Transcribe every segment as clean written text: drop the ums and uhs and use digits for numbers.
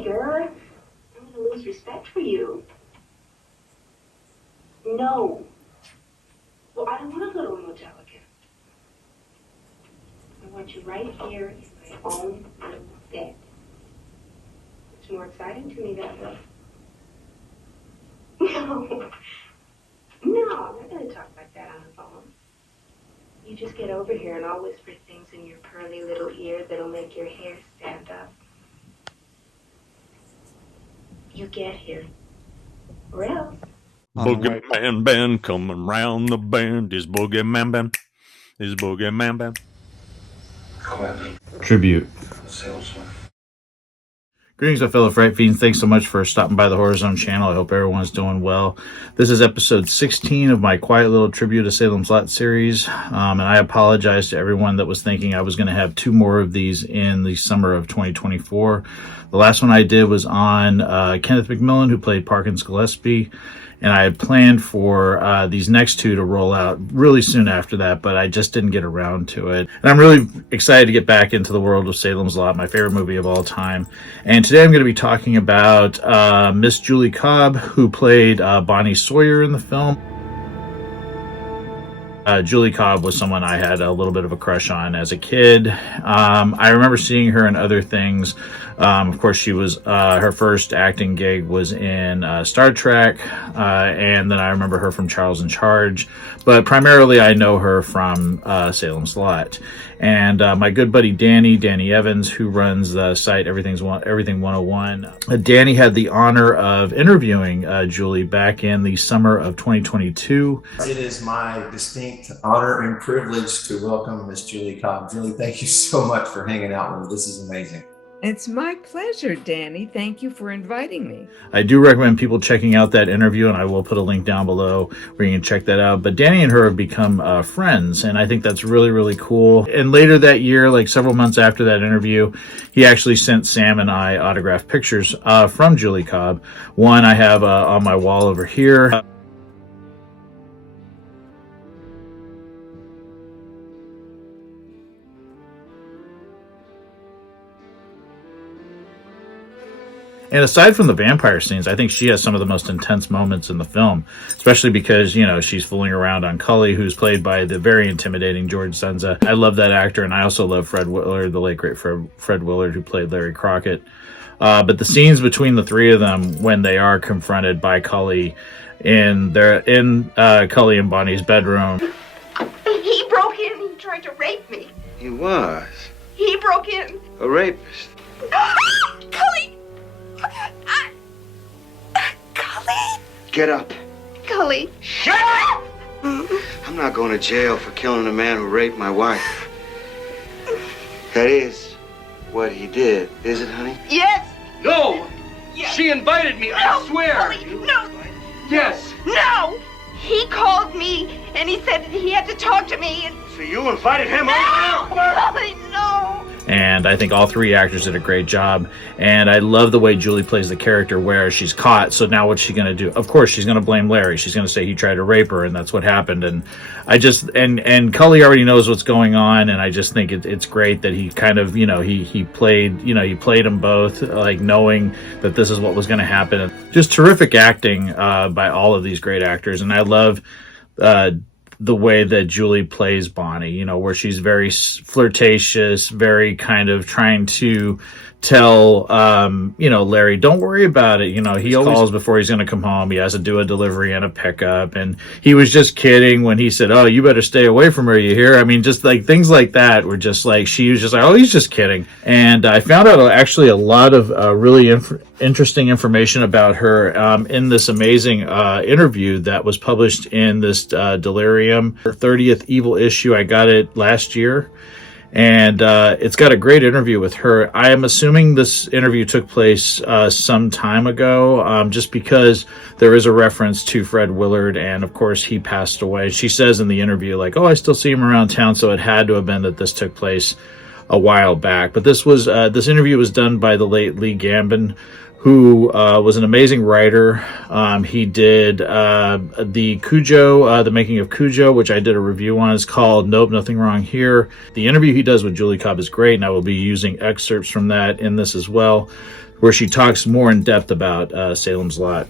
Hey, girl. I'm gonna lose respect for you. No. Well, I don't want to go to a motel again. I want you right here in my own little bed. It's more exciting to me that way. No. No, I'm not going to talk like that on the phone. You just get over here and I'll whisper things in your pearly little ear that'll make your hair stand up. You get here. Or else. Boogie man coming round the bend. Is Boogie man. Is Boogie man. Tribute. Greetings, my fellow Fright Fiends. Thanks so much for stopping by the Horror Zone channel. I hope everyone's doing well. This is episode 16 of my quiet little tribute to Salem's Lot series. And I apologize to everyone that was thinking I was going to have 2 more of these in the summer of 2024. The last one I did was on Kenneth McMillan, who played Parkins Gillespie. And I had planned for these next 2 to roll out really soon after that, but I just didn't get around to it. And I'm really excited to get back into the world of Salem's Lot, my favorite movie of all time. And today I'm going to be talking about Miss Julie Cobb, who played Bonnie Sawyer in the film. Julie Cobb was someone I had a little bit of a crush on as a kid. I remember seeing her in other things. Of course, she was her first acting gig was in Star Trek, and then I remember her from Charles in Charge. But primarily, I know her from Salem's Lot. And my good buddy Danny Evans, who runs the site Everything 101. Danny had the honor of interviewing Julie back in the summer of 2022. It is my distinct honor and privilege to welcome Miss Julie Cobb. Julie, thank you so much for hanging out with me. This is amazing. It's my pleasure, Danny. Thank you for inviting me. I do recommend people checking out that interview, and I will put a link down below where you can check that out. But Danny and her have become friends, and I think that's really, really cool. And later that year, like several months after that interview, he actually sent Sam and I autographed pictures from Julie Cobb. One I have on my wall over here. And aside from the vampire scenes, I think she has some of the most intense moments in the film, especially because, you know, she's fooling around on Cully, who's played by the very intimidating George Senza. I love that actor, and I also love Fred Willard, the late great Fred Willard, who played Larry Crockett. But the scenes between the 3 of them when they are confronted by Cully in Cully and Bonnie's bedroom. He broke in. He tried to rape me. He was. He broke in. A rapist. Cully! Cully! Get up. Cully! Shut up! I'm not going to jail for killing a man who raped my wife. That is what he did, is it, honey? Yes! No! Yes. She invited me, I swear! Cully, no! Yes! No! He called me and he said he had to talk to me and... So you invited him No! over? Cully, no! And I think all 3 actors did a great job. And I love the way Julie plays the character where she's caught. So now what's she going to do? Of course, she's going to blame Larry. She's going to say he tried to rape her and that's what happened. And I just, and Cully already knows what's going on. And I just think it's great that he kind of, you know, he played them both, like knowing that this is what was going to happen. Just terrific acting by all of these great actors. And I love, the way that Julie plays Bonnie, you know, where she's very flirtatious, very kind of trying to tell, you know, Larry, don't worry about it. You know, he always calls before he's going to come home. He has to do a delivery and a pickup. And he was just kidding when he said, oh, you better stay away from her, you hear? I mean, just like things like that were just like, she was just like, oh, he's just kidding. And I found out actually a lot of really interesting information about her in this amazing interview that was published in this Delirium, her 30th Evil issue. I got it last year. And it's got a great interview with her. I am assuming this interview took place some time ago, just because there is a reference to Fred Willard, and of course he passed away. She says in the interview, like, oh, I still see him around town, so it had to have been that this took place a while back. But this interview was done by the late Lee Gambin, who was an amazing writer. He did the Cujo, the making of Cujo, which I did a review on. It's called Nope, Nothing Wrong Here. The interview he does with Julie Cobb is great, and I will be using excerpts from that in this as well. where she talks more in depth about Salem's Lot.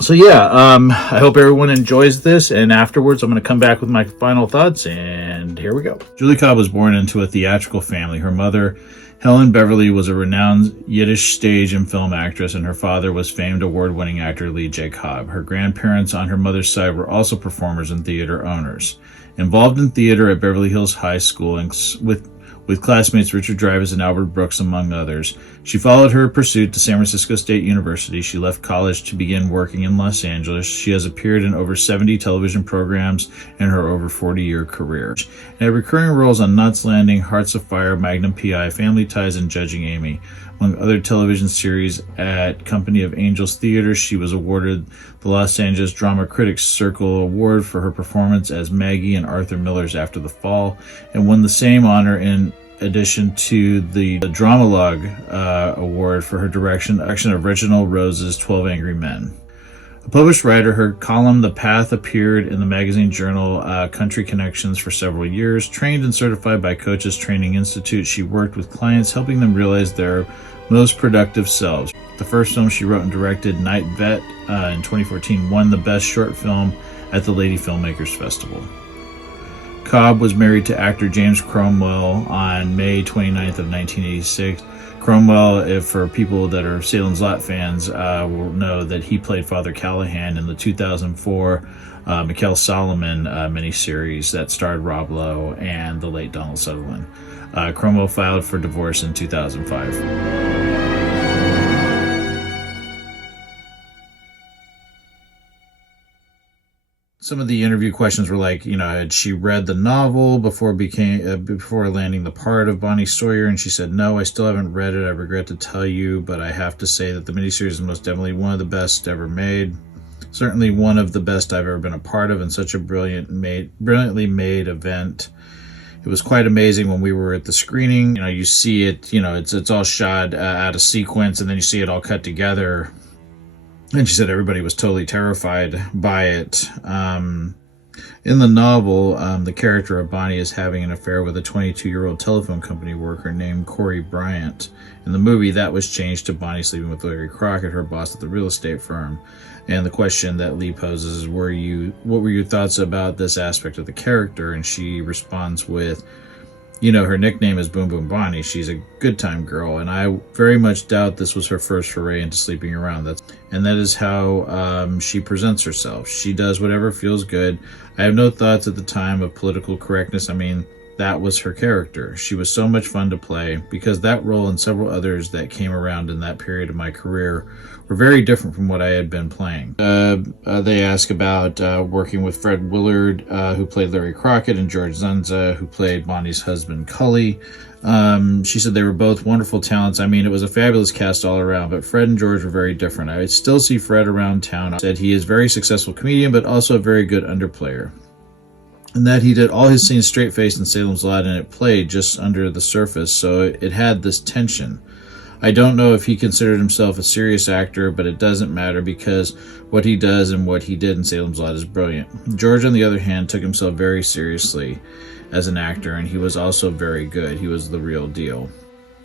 So yeah, I hope everyone enjoys this, and afterwards I'm going to come back with my final thoughts, and here we go. Julie Cobb was born into a theatrical family. Her mother, Helen Beverly, was a renowned Yiddish stage and film actress, and her father was famed award-winning actor Lee J. Cobb. Her grandparents on her mother's side were also performers and theater owners. Involved in theater at Beverly Hills High School and with classmates Richard Dreyfuss and Albert Brooks, among others. She followed her pursuit to San Francisco State University. She left college to begin working in Los Angeles. She has appeared in over 70 television programs in her over 40-year career, and had recurring roles on Knots Landing, Hearts of Fire, Magnum P.I., Family Ties, and Judging Amy. Among other television series at Company of Angels Theater, she was awarded the Los Angeles Drama Critics Circle Award for her performance as Maggie in Arthur Miller's After the Fall, and won the same honor in addition to the Dramalogue Award for her direction of Reginald Rose's 12 Angry Men. A published writer, her column The Path appeared in the magazine journal Country Connections for several years. Trained and certified by Coaches Training Institute, she worked with clients, helping them realize their most productive selves. The first film she wrote and directed, Night Vet, in 2014, won the Best Short Film at the Lady Filmmakers Festival. Cobb was married to actor James Cromwell on May 29th of 1986. Cromwell, for people that are Salem's Lot fans, will know that he played Father Callahan in the 2004 Mikhail Solomon miniseries that starred Rob Lowe and the late Donald Sutherland. Cromwell filed for divorce in 2005. Some of the interview questions were like, had she read the novel before landing the part of Bonnie Sawyer? And she said, no, I still haven't read it. I regret to tell you, but I have to say that the miniseries is most definitely one of the best ever made. Certainly one of the best I've ever been a part of, and such a brilliantly made event. It was quite amazing when we were at the screening. You see it, it's all shot out of sequence, and then you see it all cut together. And she said everybody was totally terrified by it. In the novel, the character of Bonnie is having an affair with a 22-year-old telephone company worker named Corey Bryant. In the movie, that was changed to Bonnie sleeping with Larry Crockett, her boss at the real estate firm. And the question that Lee poses is, what were your thoughts about this aspect of the character? And she responds with, her nickname is Boom Boom Bonnie. She's a good time girl, and I very much doubt this was her first foray into sleeping around. That is how she presents herself. She does whatever feels good. I have no thoughts at the time of political correctness. That was her character. She was so much fun to play because that role and several others that came around in that period of my career were very different from what I had been playing. They ask about working with Fred Willard, who played Larry Crockett, and George Zunza, who played Bonnie's husband, Cully. She said they were both wonderful talents. It was a fabulous cast all around, but Fred and George were very different. I still see Fred around town. I said he is a very successful comedian, but also a very good underplayer. And that he did all his scenes straight-faced in Salem's Lot, and it played just under the surface, so it had this tension. I don't know if he considered himself a serious actor, but it doesn't matter because what he does and what he did in Salem's Lot is brilliant. George, on the other hand, took himself very seriously as an actor, and he was also very good. He was the real deal.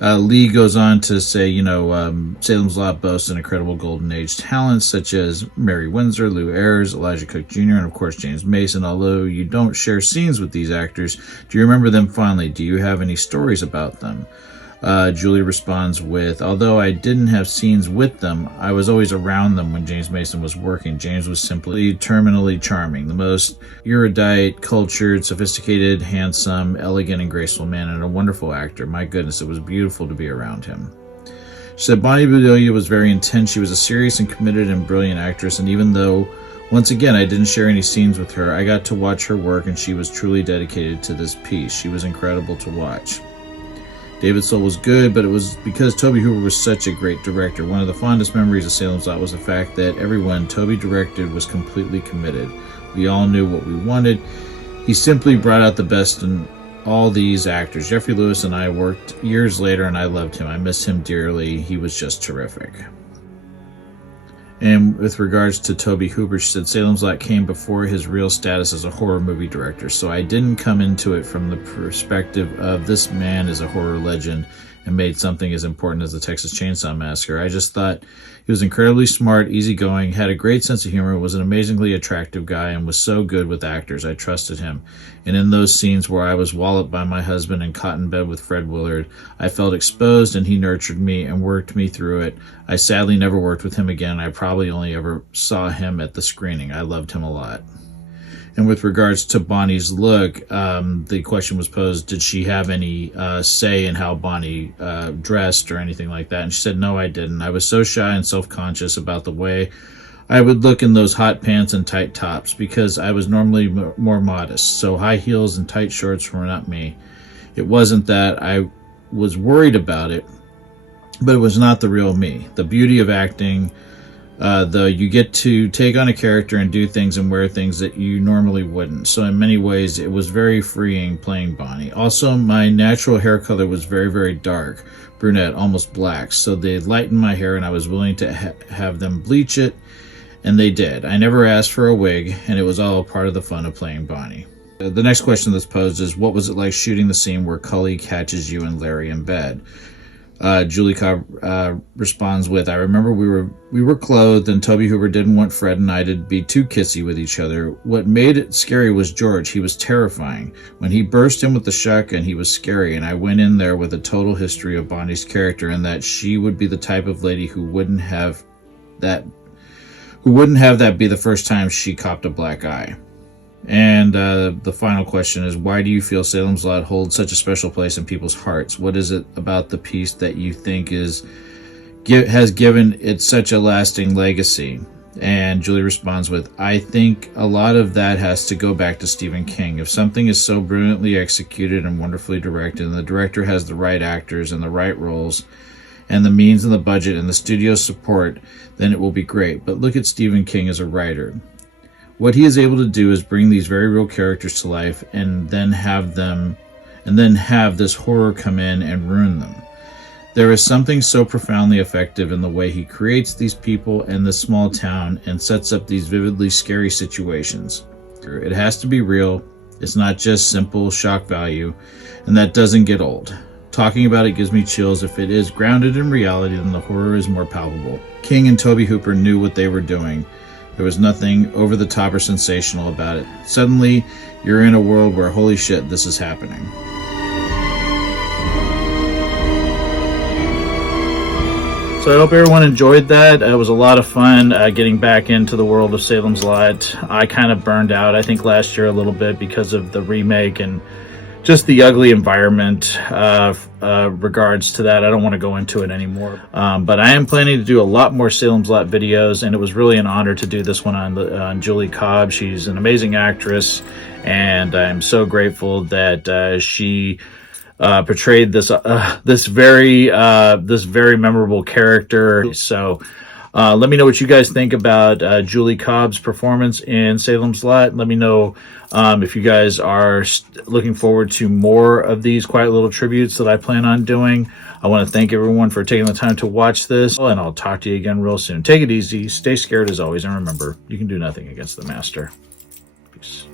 Lee goes on to say, Salem's Lot boasts an incredible golden age talents such as Mary Windsor, Lou Ayres, Elijah Cook Jr., and of course James Mason. Although you don't share scenes with these actors, do you remember them fondly? Do you have any stories about them? Julie responds with, although I didn't have scenes with them, I was always around them when James Mason was working. James was simply terminally charming, the most erudite, cultured, sophisticated, handsome, elegant, and graceful man, and a wonderful actor. My goodness, it was beautiful to be around him. She said Bonnie Bedelia was very intense. She was a serious and committed and brilliant actress, and even though, once again, I didn't share any scenes with her, I got to watch her work, and she was truly dedicated to this piece. She was incredible to watch. David Soul was good, but it was because Tobe Hooper was such a great director. One of the fondest memories of Salem's Lot was the fact that everyone Tobe directed was completely committed. We all knew what we wanted. He simply brought out the best in all these actors. Jeffrey Lewis and I worked years later, and I loved him. I miss him dearly. He was just terrific. And with regards to Tobe Hooper, she said Salem's Lot came before his real status as a horror movie director, so I didn't come into it from the perspective of this man is a horror legend and made something as important as the Texas Chainsaw Massacre. I just thought he was incredibly smart, easygoing, had a great sense of humor, was an amazingly attractive guy, and was so good with actors. I trusted him. And in those scenes where I was walloped by my husband and caught in bed with Fred Willard, I felt exposed, and he nurtured me and worked me through it. I sadly never worked with him again. I probably only ever saw him at the screening. I loved him a lot. And with regards to Bonnie's look, the question was posed, did she have any say in how Bonnie dressed or anything like that? And she said, no, I didn't. I was so shy and self-conscious about the way I would look in those hot pants and tight tops because I was normally more modest. So high heels and tight shorts were not me. It wasn't that I was worried about it, but it was not the real me. The beauty of acting, though, you get to take on a character and do things and wear things that you normally wouldn't. So in many ways, it was very freeing playing Bonnie. Also, my natural hair color was very, very dark, brunette, almost black. So they lightened my hair and I was willing to have them bleach it, and they did. I never asked for a wig, and it was all part of the fun of playing Bonnie. The next question that's posed is, what was it like shooting the scene where Cully catches you and Larry in bed? Julie Cobb responds with, I remember we were clothed and Toby Hooper didn't want Fred and I to be too kissy with each other. What made it scary was George. He was terrifying. When he burst in with the shotgun, he was scary, and I went in there with a total history of Bonnie's character and that she would be the type of lady who wouldn't have that be the first time she copped a black eye. And the final question is, why do you feel Salem's Lot holds such a special place in people's hearts? What is it about the piece that you think has given it such a lasting legacy? And Julie responds with, I think a lot of that has to go back to Stephen King. If something is so brilliantly executed and wonderfully directed, and the director has the right actors and the right roles, and the means and the budget and the studio support, then it will be great. But look at Stephen King as a writer. What he is able to do is bring these very real characters to life and then have this horror come in and ruin them. There is something so profoundly effective in the way he creates these people and this small town and sets up these vividly scary situations. It has to be real. It's not just simple shock value, and that doesn't get old. Talking about it gives me chills. If it is grounded in reality, then the horror is more palpable. King and Toby Hooper knew what they were doing. There was nothing over the top or sensational about it. Suddenly, you're in a world where, holy shit, this is happening. So I hope everyone enjoyed that. It was a lot of fun getting back into the world of Salem's Lot. I kind of burned out, I think, last year a little bit because of the remake and just the ugly environment regards to that. I don't want to go into it anymore. But I am planning to do a lot more Salem's Lot videos, and it was really an honor to do this one on Julie Cobb. She's an amazing actress, and I'm so grateful that she portrayed this very memorable character. So let me know what you guys think about Julie Cobb's performance in Salem's Lot. Let me know if you guys are looking forward to more of these quiet little tributes that I plan on doing. I want to thank everyone for taking the time to watch this, and I'll talk to you again real soon. Take it easy, stay scared as always, and remember, you can do nothing against the master. Peace.